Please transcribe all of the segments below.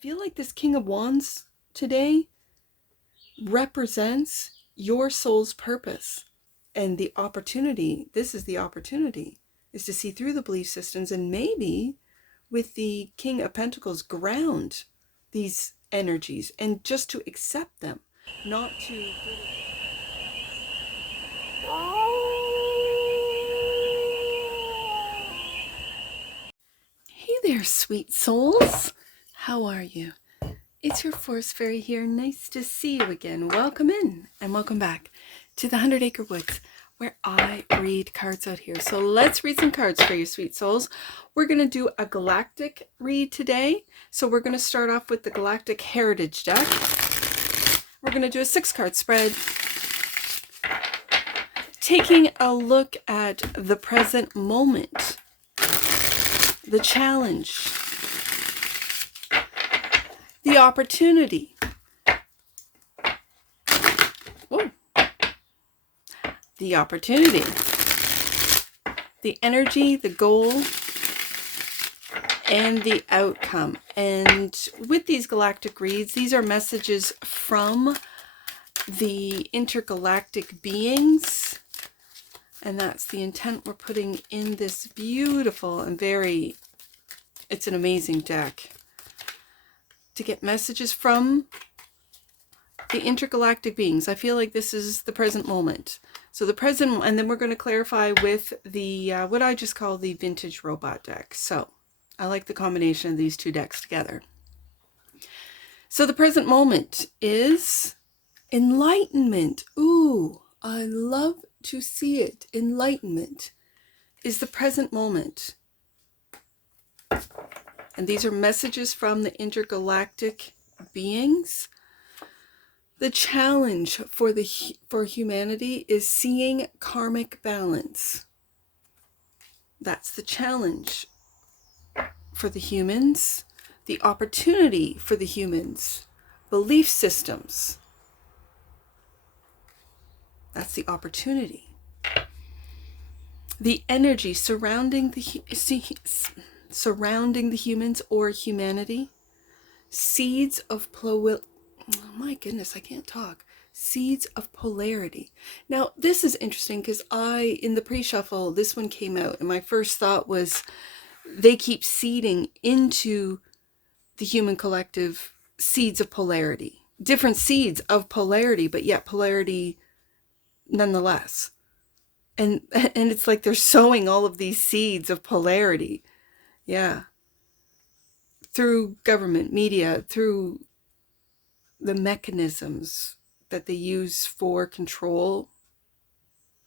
feel like this King of Wands today represents your soul's purpose and the opportunity. This is the opportunity, is to see through the belief systems, and maybe with the King of Pentacles, ground these energies and just to accept them, not to... Hey there, sweet souls. How are you? It's your Forest Fairy here. Nice to see you again. Welcome in and welcome back to the 100 Acre Woods, where I read cards out here. So let's read some cards for you, sweet souls. We're going to do a Galactic read today. So we're going to start off with the Galactic Heritage deck. We're going to do a 6-card spread, taking a look at the present moment, the challenge, the opportunity, the opportunity, the energy, the goal, and the outcome. And with these galactic reads, these are messages from the intergalactic beings, and that's the intent we're putting in this beautiful and it's an amazing deck, to get messages from the intergalactic beings. I feel like this is the present moment. So the present, and then we're going to clarify with the what I just call the vintage robot deck. So I like the combination of these two decks together. So the present moment is enlightenment. Ooh, I love to see it. Enlightenment is the present moment. And these are messages from the intergalactic beings. The challenge for humanity is seeing karmic balance. That's the challenge for the humans. The opportunity for the humans. Belief systems. That's the opportunity. The energy surrounding the humans or humanity. Seeds of oh my goodness, I can't talk. Seeds of polarity. Now, this is interesting because in the pre-shuffle, this one came out, and my first thought was they keep seeding into the human collective seeds of polarity. Different seeds of polarity, but yet polarity nonetheless. And it's like they're sowing all of these seeds of polarity. Yeah. Through government, media, through the mechanisms that they use for control,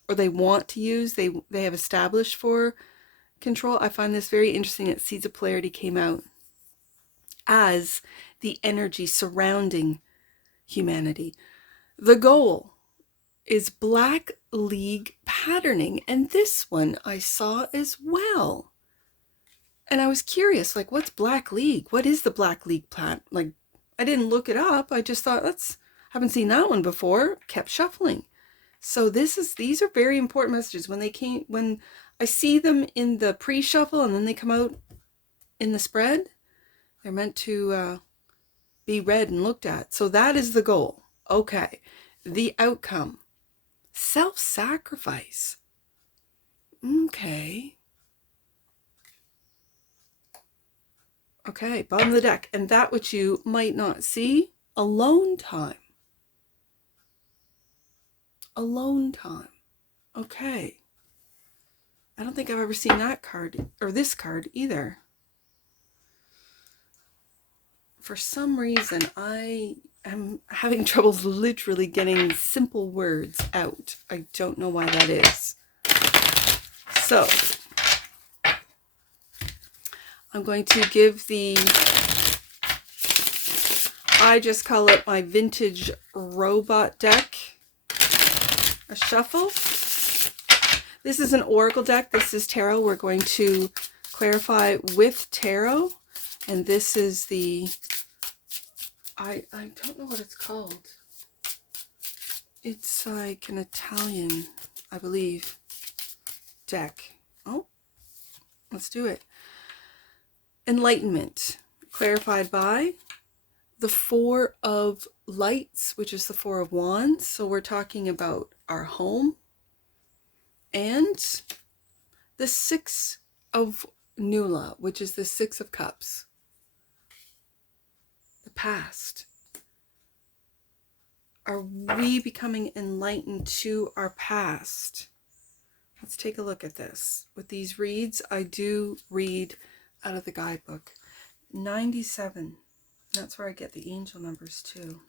or they want to use, they have established for control. I find this very interesting that Seeds of Polarity came out as the energy surrounding humanity. The goal is Black League patterning, and this one I saw as well. And I was curious, like, what's Black League? What is the Black League plan? Like, I didn't look it up. I just thought, haven't seen that one before. Kept shuffling. So these are very important messages. When I see them in the pre-shuffle and then they come out in the spread, they're meant to be read and looked at. So that is the goal. Okay. The outcome. Self-sacrifice. Okay. Okay, bottom of the deck. And that which you might not see, alone time. Alone time. Okay. I don't think I've ever seen that card, or this card either. For some reason, I am having troubles literally getting simple words out. I don't know why that is. So, I'm going to give I just call it my vintage robot deck a shuffle. This is an oracle deck. This is tarot. We're going to clarify with tarot. And this is I don't know what it's called. It's like an Italian, I believe, deck. Oh, let's do it. Enlightenment, clarified by the Four of Lights, which is the Four of Wands. So we're talking about our home, and the Six of Nula, which is the Six of Cups, the past. Are we becoming enlightened to our past? Let's take a look at this. With these reads, I do read out of the guidebook. 97. That's where I get the angel numbers too.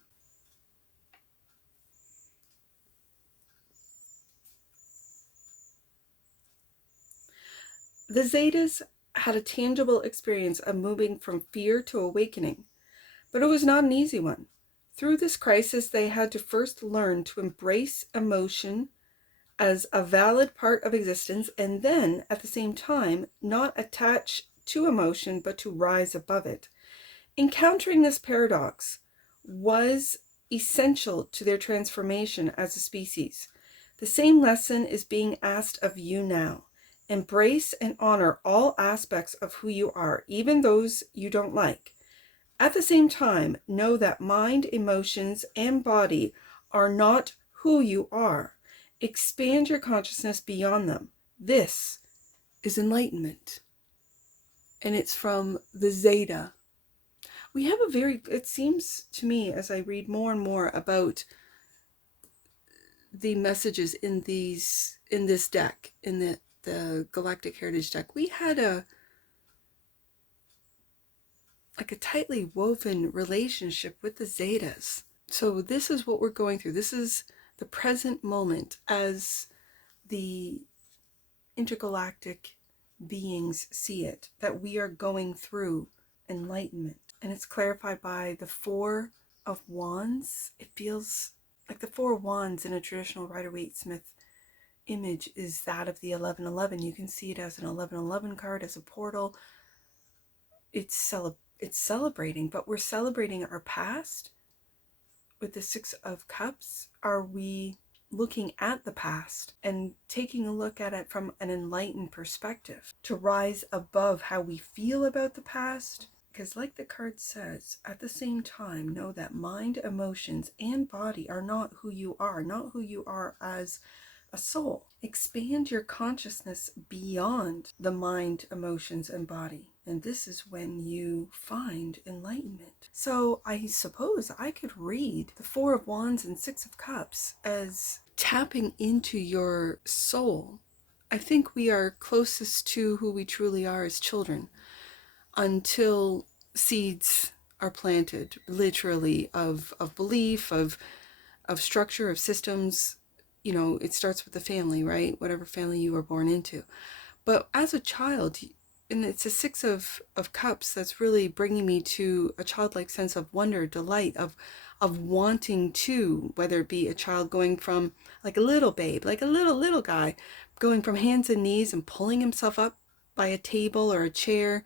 The Zetas had a tangible experience of moving from fear to awakening, but it was not an easy one. Through this crisis, they had to first learn to embrace emotion as a valid part of existence, and then, at the same time, not attach to emotion, but to rise above it. Encountering this paradox was essential to their transformation as a species. The same lesson is being asked of you now. Embrace and honor all aspects of who you are, even those you don't like. At the same time, know that mind, emotions, and body are not who you are. Expand your consciousness beyond them. This is enlightenment. And it's from the Zeta. We have it seems to me as I read more and more about the messages in this deck, in the Galactic Heritage deck, we had a tightly woven relationship with the Zetas. So this is what we're going through. This is the present moment as the intergalactic beings see it, that we are going through enlightenment. And it's clarified by the Four of Wands. It feels like the Four of Wands in a traditional Rider-Waite-Smith image is that of the 1111. You can see it as an 1111 card, as a portal. It's celebrating, but we're celebrating our past. With the Six of Cups, are we looking at the past and taking a look at it from an enlightened perspective to rise above how we feel about the past? Because like the card says, at the same time, know that mind, emotions, and body are not who you are as a soul. Expand your consciousness beyond the mind, emotions, and body. And this is when you find enlightenment. So I suppose I could read the Four of Wands and Six of Cups as tapping into your soul. I think we are closest to who we truly are as children until seeds are planted, literally, of belief, of structure, of systems. You know, it starts with the family, right? Whatever family you were born into. But as a child, and it's a Six of Cups that's really bringing me to a childlike sense of wonder, delight, of wanting to, whether it be a child going from, like a little babe, like a little guy, going from hands and knees and pulling himself up by a table or a chair,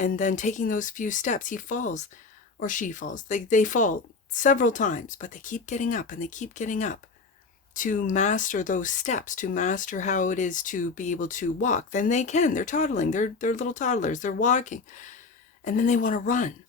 and then taking those few steps, he falls, or she falls. They fall several times, but they keep getting up and they keep getting up to master those steps, to master how it is to be able to walk. Then they can. They're toddling. They're little toddlers. They're walking. And then they want to run.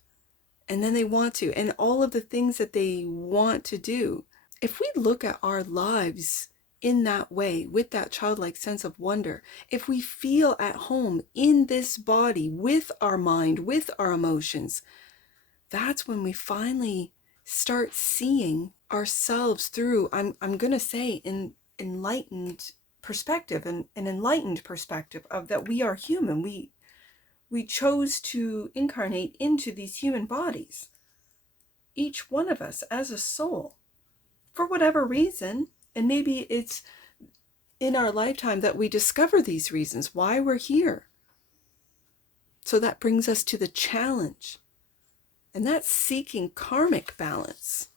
And then they want to. And all of the things that they want to do. If we look at our lives in that way, with that childlike sense of wonder, if we feel at home in this body, with our mind, with our emotions, that's when we finally start seeing ourselves through, I'm going to say, an enlightened perspective, an enlightened perspective of that we are human. We chose to incarnate into these human bodies, each one of us as a soul, for whatever reason. And maybe it's in our lifetime that we discover these reasons why we're here. So that brings us to the challenge, and that's seeking karmic balance.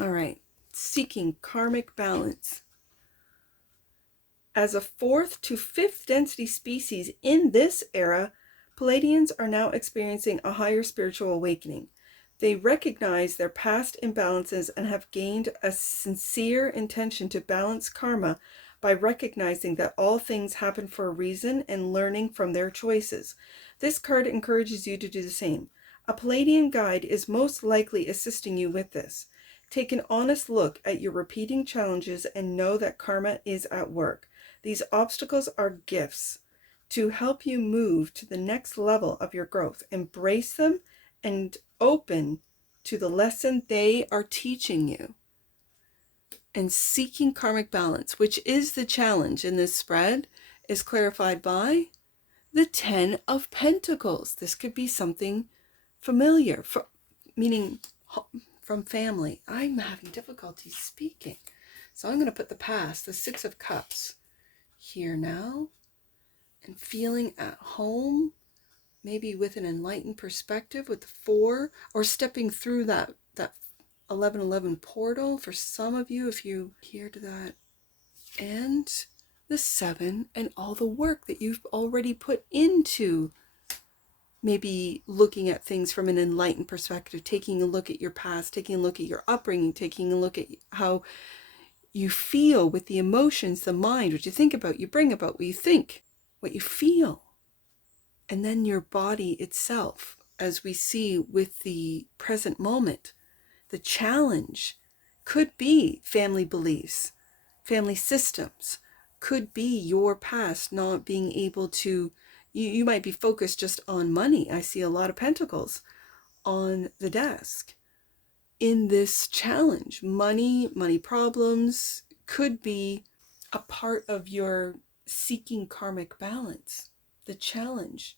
All right, seeking karmic balance. As a fourth to fifth density species in this era, Palladians are now experiencing a higher spiritual awakening. They recognize their past imbalances and have gained a sincere intention to balance karma by recognizing that all things happen for a reason and learning from their choices. This card encourages you to do the same. A Palladian guide is most likely assisting you with this. Take an honest look at your repeating challenges and know that karma is at work. These obstacles are gifts to help you move to the next level of your growth. Embrace them and open to the lesson they are teaching you. And seeking karmic balance, which is the challenge in this spread, is clarified by the 10 of Pentacles. This could be something familiar, meaning from family. I'm having difficulty speaking. So I'm going to put the past, the 6 of Cups, here now, and feeling at home, maybe with an enlightened perspective with the 4, or stepping through that 1111 portal for some of you, if you adhere to that, and the 7, and all the work that you've already put into maybe looking at things from an enlightened perspective, taking a look at your past, taking a look at your upbringing, taking a look at how you feel with the emotions, the mind, what you think about, you bring about, what you think, what you feel, and then your body itself, as we see with the present moment. The challenge could be family beliefs, family systems, could be your past not being able to, you might be focused just on money. I see a lot of pentacles on the desk in this challenge. Money problems could be a part of your seeking karmic balance. The challenge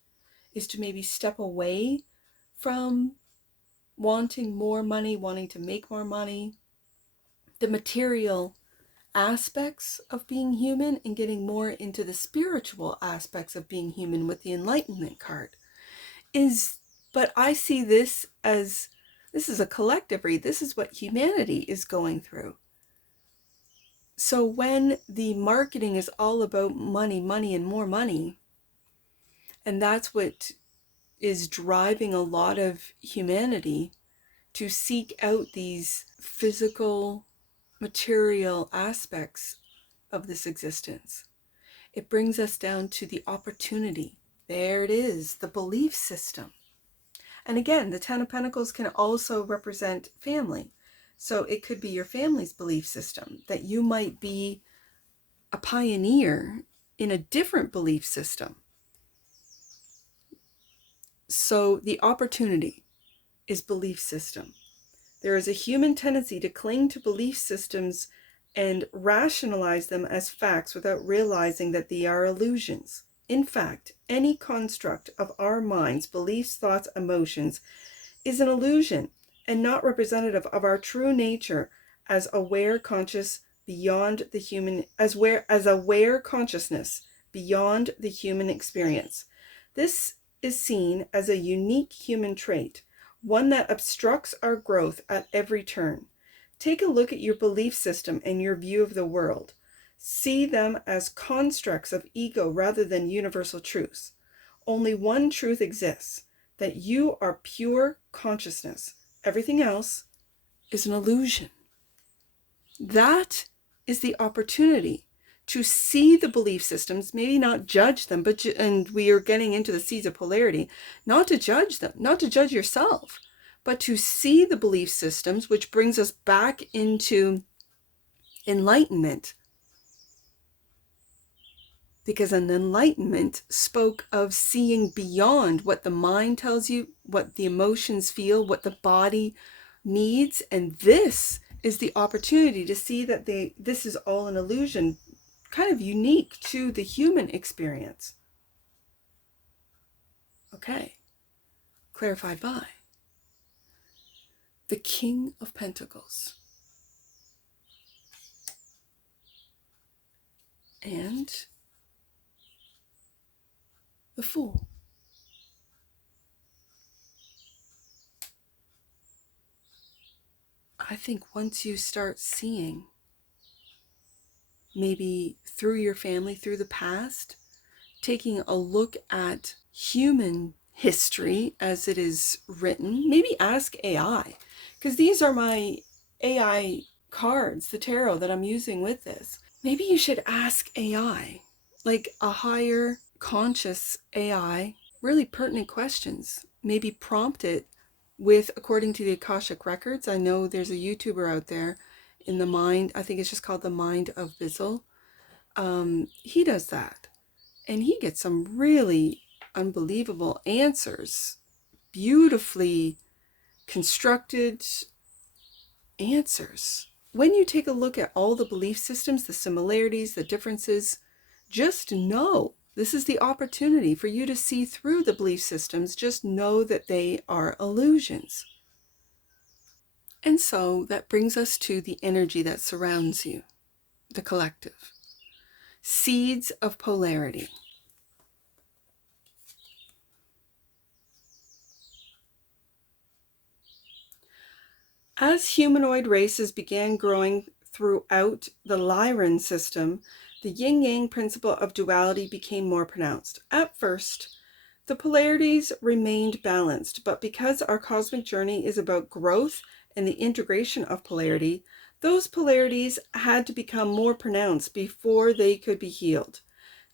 is to maybe step away from wanting more money, wanting to make more money, the material aspects of being human, and getting more into the spiritual aspects of being human with the Enlightenment card. But I see this as, this is a collective read. This is what humanity is going through. So when the marketing is all about money, and more money, and that's what is driving a lot of humanity to seek out these physical, material aspects of this existence, it brings us down to the opportunity. There it is, the belief system. And again, the 10 of Pentacles can also represent family. So it could be your family's belief system, that you might be a pioneer in a different belief system. So the opportunity is belief system. There is a human tendency to cling to belief systems and rationalize them as facts without realizing that they are illusions. In fact, any construct of our minds, beliefs, thoughts, emotions is an illusion and not representative of our true nature as aware consciousness beyond the human experience. This is seen as a unique human trait, one that obstructs our growth at every turn. Take a look at your belief system and your view of the world. See them as constructs of ego rather than universal truths. Only one truth exists, that you are pure consciousness. Everything else is an illusion. That is the opportunity to see the belief systems, maybe not judge them, and we are getting into the seeds of polarity, not to judge them, not to judge yourself, but to see the belief systems, which brings us back into enlightenment. Because an enlightenment spoke of seeing beyond what the mind tells you, what the emotions feel, what the body needs. And this is the opportunity to see that this is all an illusion, kind of unique to the human experience. Okay, clarified by the King of Pentacles. And the Fool. I think once you start seeing, maybe through your family, through the past, taking a look at human history as it is written, maybe ask AI, because these are my AI cards, the tarot that I'm using with this. Maybe you should ask AI, like a higher conscious AI, really pertinent questions. Maybe prompt it with, according to the Akashic Records. I know there's a YouTuber out there in the mind, I think it's just called The Mind of Bizzle. He does that. And he gets some really unbelievable answers, beautifully constructed answers. When you take a look at all the belief systems, the similarities, the differences, just know this is the opportunity for you to see through the belief systems. Just know that they are illusions. And so that brings us to the energy that surrounds you, the collective. Seeds of polarity. As humanoid races began growing throughout the Lyran system, the yin-yang principle of duality became more pronounced. At first, the polarities remained balanced, but because our cosmic journey is about growth and the integration of polarity, those polarities had to become more pronounced before they could be healed.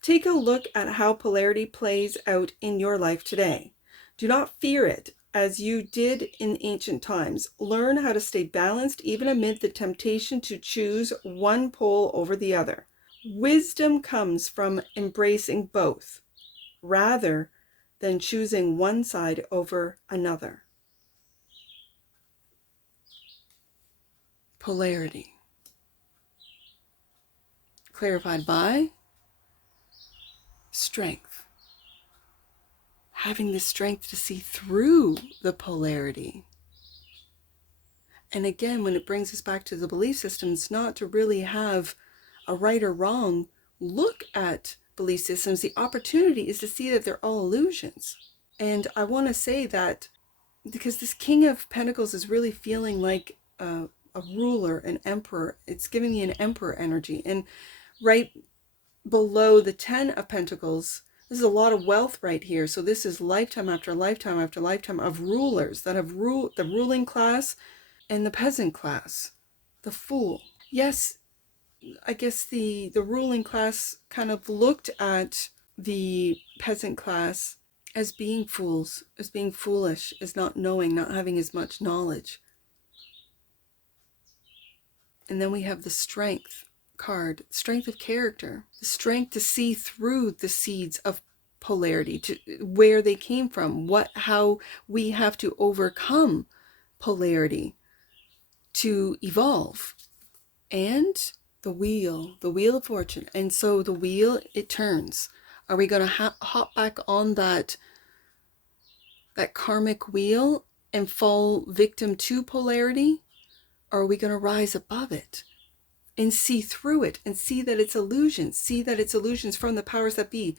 Take a look at how polarity plays out in your life today. Do not fear it as you did in ancient times. Learn how to stay balanced even amid the temptation to choose one pole over the other. Wisdom comes from embracing both rather than choosing one side over another. Polarity. Clarified by strength. Having the strength to see through the polarity. And again, when it brings us back to the belief systems, not to really have a right or wrong look at belief systems. The opportunity is to see that they're all illusions. And I want to say that because this King of Pentacles is really feeling like a ruler, an emperor. It's giving me an emperor energy. And right below the 10 of Pentacles, this is a lot of wealth right here. So this is lifetime after lifetime after lifetime of rulers that have ruled the ruling class and the peasant class, the fool. Yes, I guess the ruling class kind of looked at the peasant class as being fools, as being foolish, as not knowing, not having as much knowledge. And then we have the strength card, strength of character, the strength to see through the seeds of polarity, to where they came from, how we have to overcome polarity to evolve. And the wheel of fortune. And so the wheel, it turns. Are we going to hop back on that karmic wheel and fall victim to polarity? Or are we going to rise above it and see through it and see that it's illusions, see that it's illusions from the powers that be?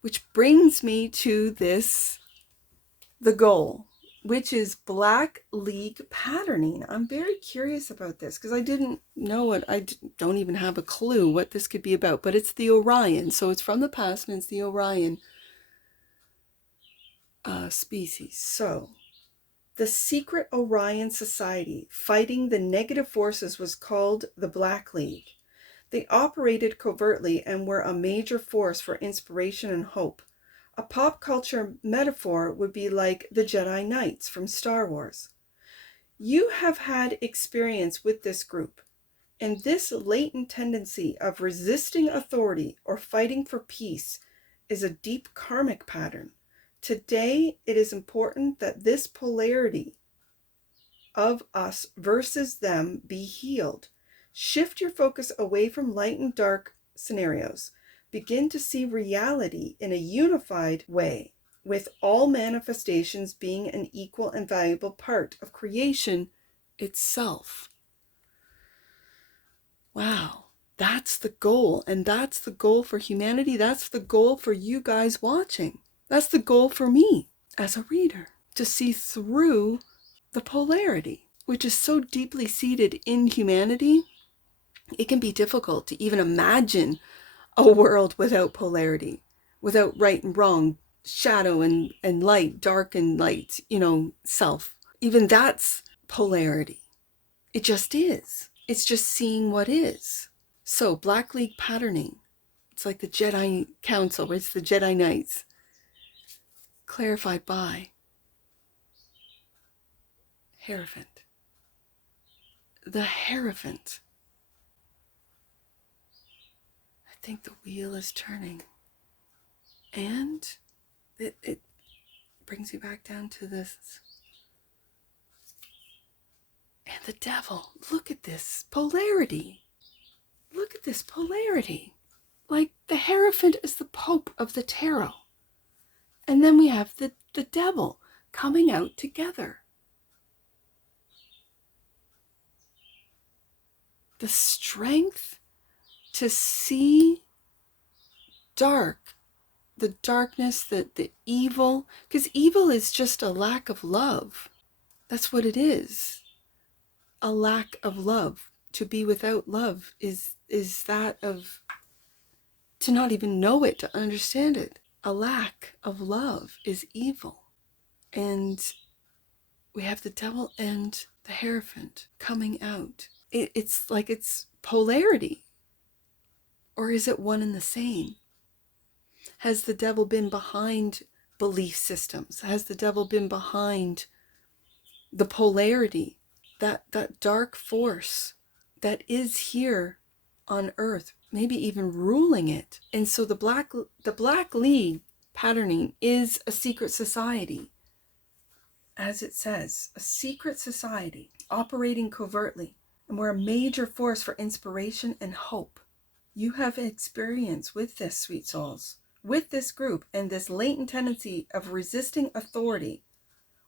Which brings me to the goal, which is Black League patterning. I'm very curious about this because I didn't know it. I don't even have a clue what this could be about, but it's the Orion. So it's from the past and it's the Orion species. So the secret Orion society fighting the negative forces was called the Black League. They operated covertly and were a major force for inspiration and hope. A pop culture metaphor would be like the Jedi Knights from Star Wars. You have had experience with this group, and this latent tendency of resisting authority or fighting for peace is a deep karmic pattern. Today, it is important that this polarity of us versus them be healed. Shift your focus away from light and dark scenarios. Begin to see reality in a unified way, with all manifestations being an equal and valuable part of creation itself. Wow, that's the goal. And that's the goal for humanity. That's the goal for you guys watching. That's the goal for me as a reader, to see through the polarity, which is so deeply seated in humanity. It can be difficult to even imagine a world without polarity, without right and wrong, shadow and light, dark and light, self. Even that's polarity. It just is. It's just seeing what is. So Black League patterning. It's like the Jedi Council, it's the Jedi Knights. Clarified by Hierophant. The Hierophant. I think the wheel is turning. And it brings you back down to this. And the devil. Look at this polarity. Look at this polarity. Like the Hierophant is the Pope of the Tarot. And then we have the devil coming out together. The strength to see dark, the darkness, the evil, because evil is just a lack of love. That's what it is. A lack of love. To be without love is that of, to not even know it, to understand it. A lack of love is evil. And we have the devil and the Hierophant coming out. It's like it's polarity. Or is it one and the same? Has the devil been behind belief systems? Has the devil been behind the polarity, that dark force that is here on earth, maybe even ruling it? And so the Black League patterning is a secret society. As it says, a secret society operating covertly, and we're a major force for inspiration and hope. You have experience with this, sweet souls, with this group, and this latent tendency of resisting authority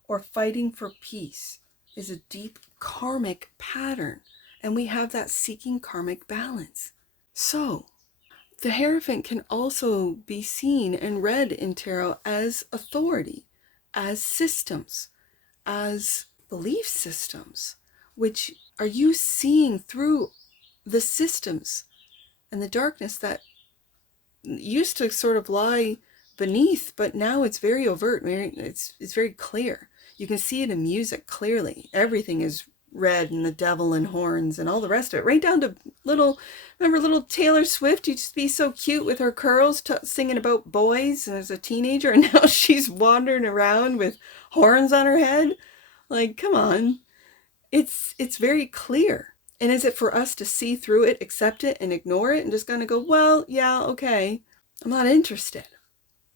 or fighting for peace is a deep karmic pattern, and we have that seeking karmic balance. So the Hierophant can also be seen and read in tarot as authority, as systems, as belief systems. Which are you seeing through the systems and the darkness that used to sort of lie beneath, but now it's very overt. It's very clear. You can see it in music clearly. Everything is red, and the devil and horns and all the rest of it, right down to remember little Taylor Swift used to be so cute with her curls, singing about boys and as a teenager, and now she's wandering around with horns on her head. Like, come on. It's very clear. And is it for us to see through it, accept it, and ignore it, and just kind of go, well, yeah, okay, I'm not interested?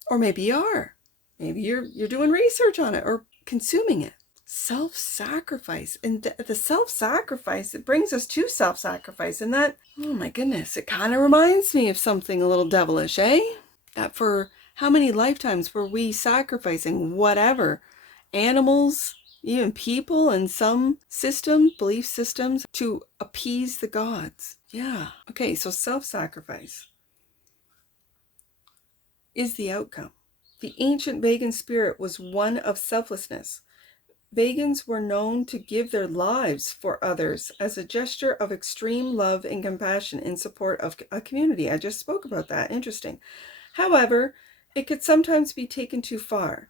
Or maybe you are. Maybe you're doing research on it or consuming it. Self-sacrifice. And the self-sacrifice, it brings us to self-sacrifice. And that, oh my goodness, it kind of reminds me of something a little devilish, eh? That for how many lifetimes were we sacrificing whatever? Animals, even people, and some systems, belief systems, to appease the gods. Yeah. Okay, so self-sacrifice is the outcome. The ancient Vegan spirit was one of selflessness. Vegans were known to give their lives for others as a gesture of extreme love and compassion in support of a community. I just spoke about that. Interesting. However, it could sometimes be taken too far,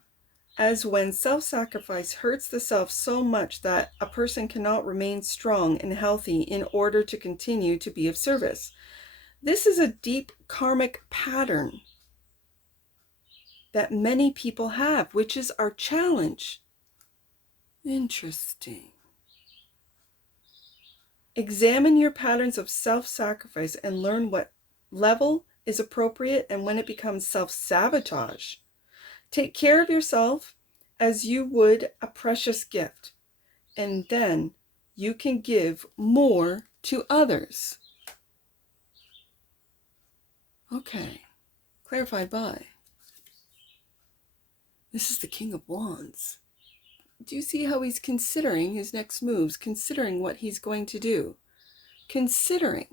as when self-sacrifice hurts the self so much that a person cannot remain strong and healthy in order to continue to be of service. This is a deep karmic pattern that many people have, which is our challenge. Interesting. Examine your patterns of self-sacrifice and learn what level is appropriate and when it becomes self-sabotage. Take care of yourself as you would a precious gift, and then you can give more to others. Okay, clarified by. This is the King of Wands. Do you see how he's considering his next moves, considering what he's going to do, considering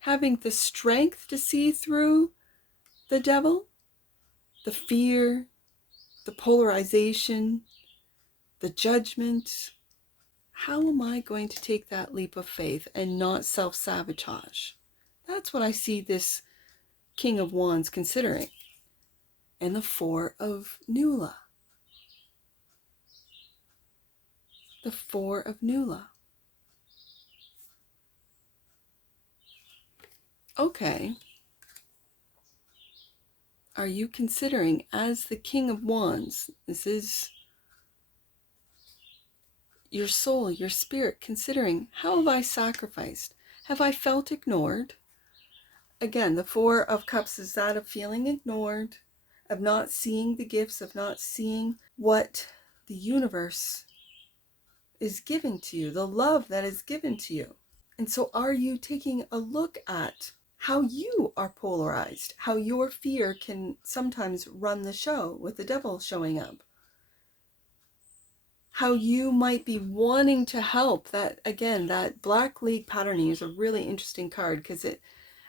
having the strength to see through the devil, the fear, the polarization, the judgment? How am I going to take that leap of faith and not self-sabotage? That's what I see this King of Wands considering. And the Four of Nula. The Four of Nula. Okay. Are you considering, as the King of Wands, this is your soul, your spirit, considering, how have I sacrificed? Have I felt ignored? Again, the Four of Cups is that of feeling ignored, of not seeing the gifts, of not seeing what the universe is giving to you, the love that is given to you. And so are you taking a look at how you are polarized, how your fear can sometimes run the show with the devil showing up? How you might be wanting to help. That, again, that Black League patterning is a really interesting card, because it,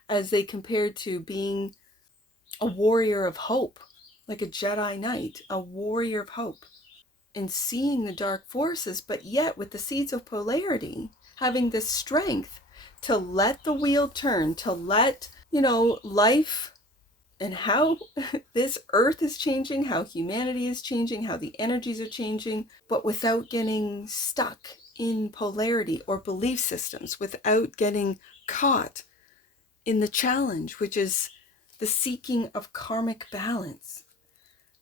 as they compare to being a warrior of hope, like a Jedi Knight, a warrior of hope, and seeing the dark forces, but yet with the seeds of polarity, having the strength to let the wheel turn, to let, life and how this earth is changing, how humanity is changing, how the energies are changing, but without getting stuck in polarity or belief systems, without getting caught in the challenge, which is the seeking of karmic balance.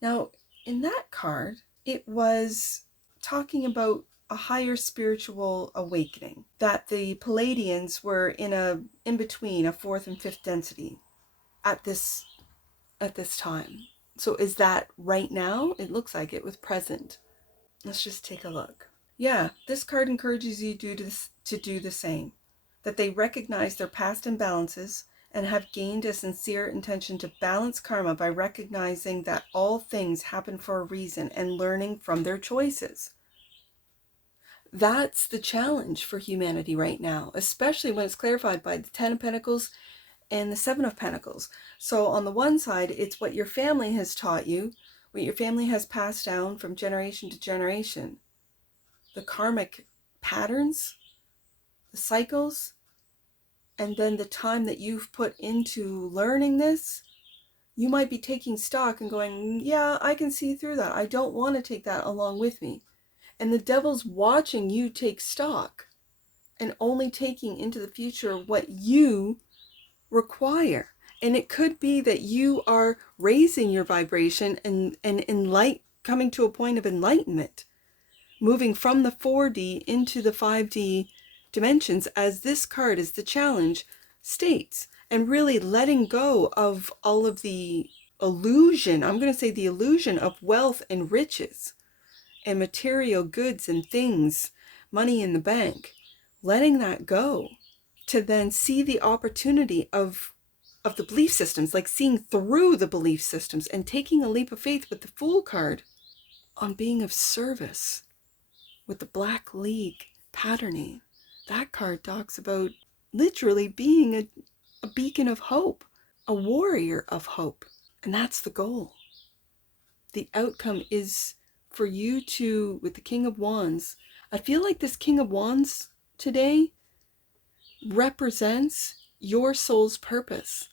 Now, in that card, it was talking about a higher spiritual awakening, that the Palladians were in between a fourth and fifth density at this time. So is that right now? It looks like it with present. Let's just take a look. Yeah, this card encourages you to do the same. That they recognize their past imbalances and have gained a sincere intention to balance karma by recognizing that all things happen for a reason and learning from their choices. That's the challenge for humanity right now, especially when it's clarified by the Ten of Pentacles and the Seven of Pentacles. So on the one side, it's what your family has taught you, what your family has passed down from generation to generation. The karmic patterns, the cycles, and then the time that you've put into learning this. You might be taking stock and going, yeah, I can see through that. I don't want to take that along with me. And the devil's watching you take stock and only taking into the future what you require. And it could be that you are raising your vibration and coming to a point of enlightenment, moving from the 4D into the 5D dimensions, as this card is the challenge states, and really letting go of all of the illusion, I'm going to say the illusion of wealth and riches and material goods and things, money in the bank, letting that go, to then see the opportunity of the belief systems, like seeing through the belief systems and taking a leap of faith with the Fool card on being of service with the Black League patterning. That card talks about literally being a beacon of hope, a warrior of hope. And that's the goal. The outcome is for you to, with the King of Wands, I feel like this King of Wands today represents your soul's purpose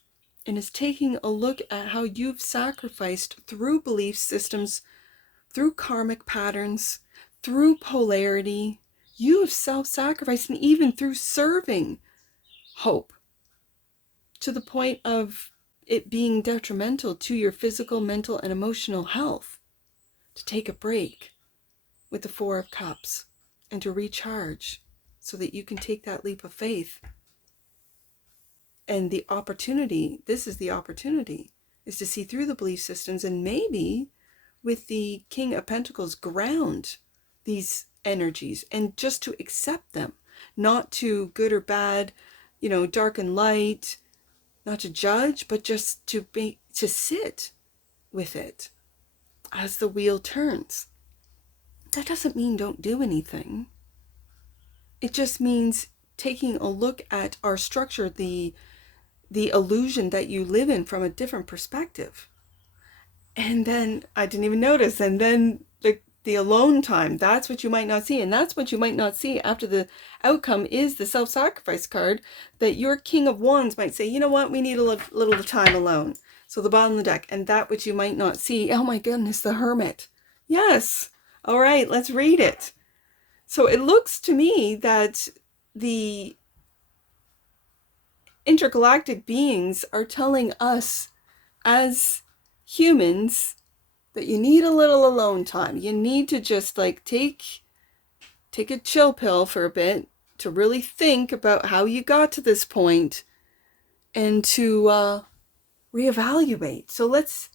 and is taking a look at how you've sacrificed through belief systems, through karmic patterns, through polarity. You have self-sacrificed, and even through serving hope to the point of it being detrimental to your physical, mental, and emotional health, to take a break with the Four of Cups and to recharge so that you can take that leap of faith. And the opportunity, this is the opportunity, is to see through the belief systems, and maybe with the King of Pentacles ground these energies and just to accept them, not to good or bad, dark and light, not to judge, but just to sit with it as the wheel turns. That doesn't mean don't do anything. It just means taking a look at our structure, the illusion that you live in, from a different perspective. And then I didn't even notice. And then the alone time, that's what you might not see. And that's what you might not see after the outcome is the self-sacrifice card, that your King of Wands might say, you know what, we need a little time alone. So the bottom of the deck, and that which you might not see, oh my goodness, the Hermit. Yes. All right, let's read it. So it looks to me that the intergalactic beings are telling us as humans that you need a little alone time. You need to just take take a chill pill for a bit to really think about how you got to this point and to reevaluate. So let's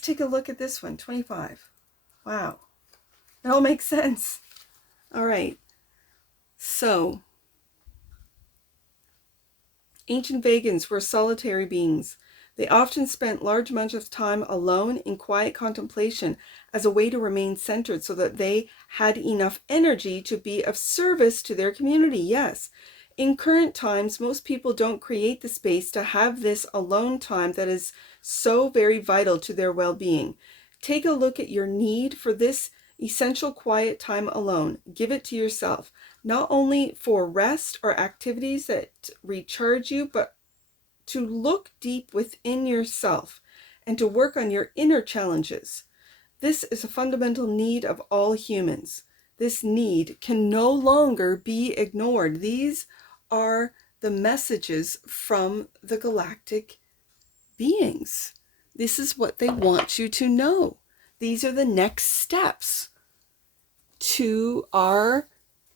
take a look at this one, 25. Wow. It all makes sense. All right. So, ancient Vegans were solitary beings. They often spent large amounts of time alone in quiet contemplation as a way to remain centered so that they had enough energy to be of service to their community. Yes. In current times, most people don't create the space to have this alone time that is so very vital to their well-being. Take a look at your need for this essential quiet time alone. Give it to yourself, not only for rest or activities that recharge you, but to look deep within yourself and to work on your inner challenges. This is a fundamental need of all humans. This need can no longer be ignored. These are the messages from the galactic beings. This is what they want you to know. These are the next steps to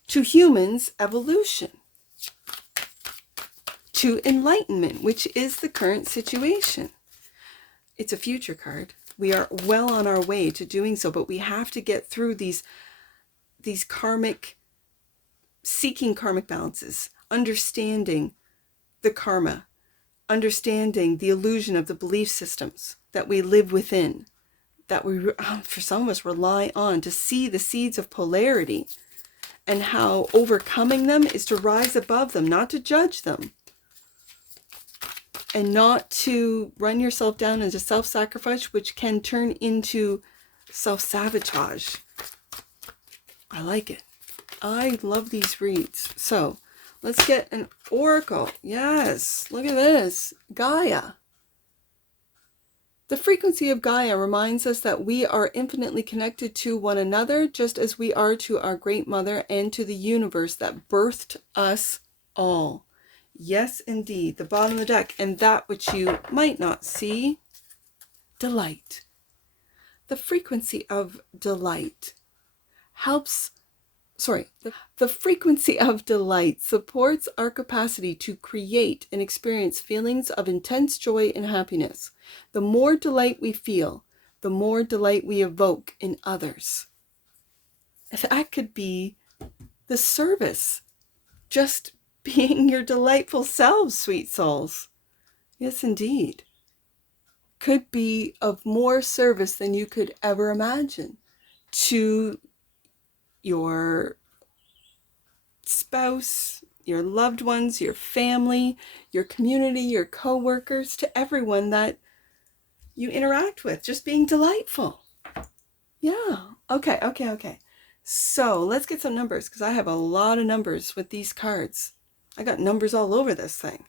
humans' evolution, to enlightenment, which is the current situation. It's a future card. We are well on our way to doing so, but we have to get through these karmic, seeking karmic balances, understanding the karma, understanding the illusion of the belief systems that we live within, that we, for some of us, rely on to see the seeds of polarity, and how overcoming them is to rise above them, not to judge them, and not to run yourself down into self-sacrifice, which can turn into self-sabotage. I like it. I love these reads. So let's get an oracle. Yes, look at this. Gaia. The frequency of Gaia reminds us that we are infinitely connected to one another, just as we are to our Great Mother and to the universe that birthed us all. Yes, indeed, the bottom of the deck, and that which you might not see, delight. The frequency of delight the frequency of delight supports our capacity to create and experience feelings of intense joy and happiness. The more delight we feel, the more delight we evoke in others. That could be the service, just being your delightful selves, sweet souls. Yes, indeed. Could be of more service than you could ever imagine to your spouse, your loved ones, your family, your community, your co-workers, to everyone that you interact with. Just being delightful. Yeah. Okay. So let's get some numbers, because I have a lot of numbers with these cards. I got numbers all over this thing.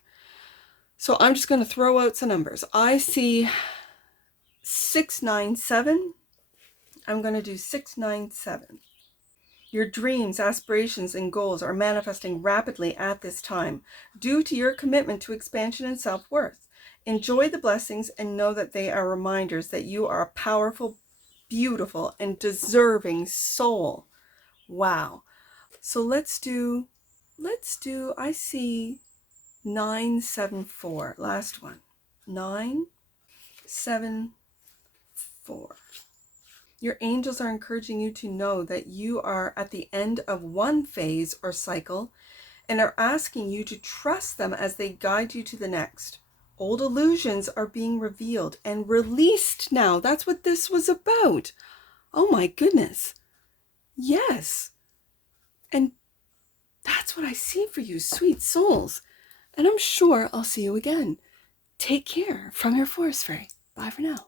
So I'm just going to throw out some numbers. I see 697. I'm going to do 697. Your dreams, aspirations, and goals are manifesting rapidly at this time due to your commitment to expansion and self-worth. Enjoy the blessings and know that they are reminders that you are a powerful, beautiful, and deserving soul. Wow. So let's do, I see 974. Last one. 974. Your angels are encouraging you to know that you are at the end of one phase or cycle and are asking you to trust them as they guide you to the next. Old illusions are being revealed and released now. That's what this was about. Oh my goodness. Yes. And that's what I see for you, sweet souls. And I'm sure I'll see you again. Take care from your forest fairy. Bye for now.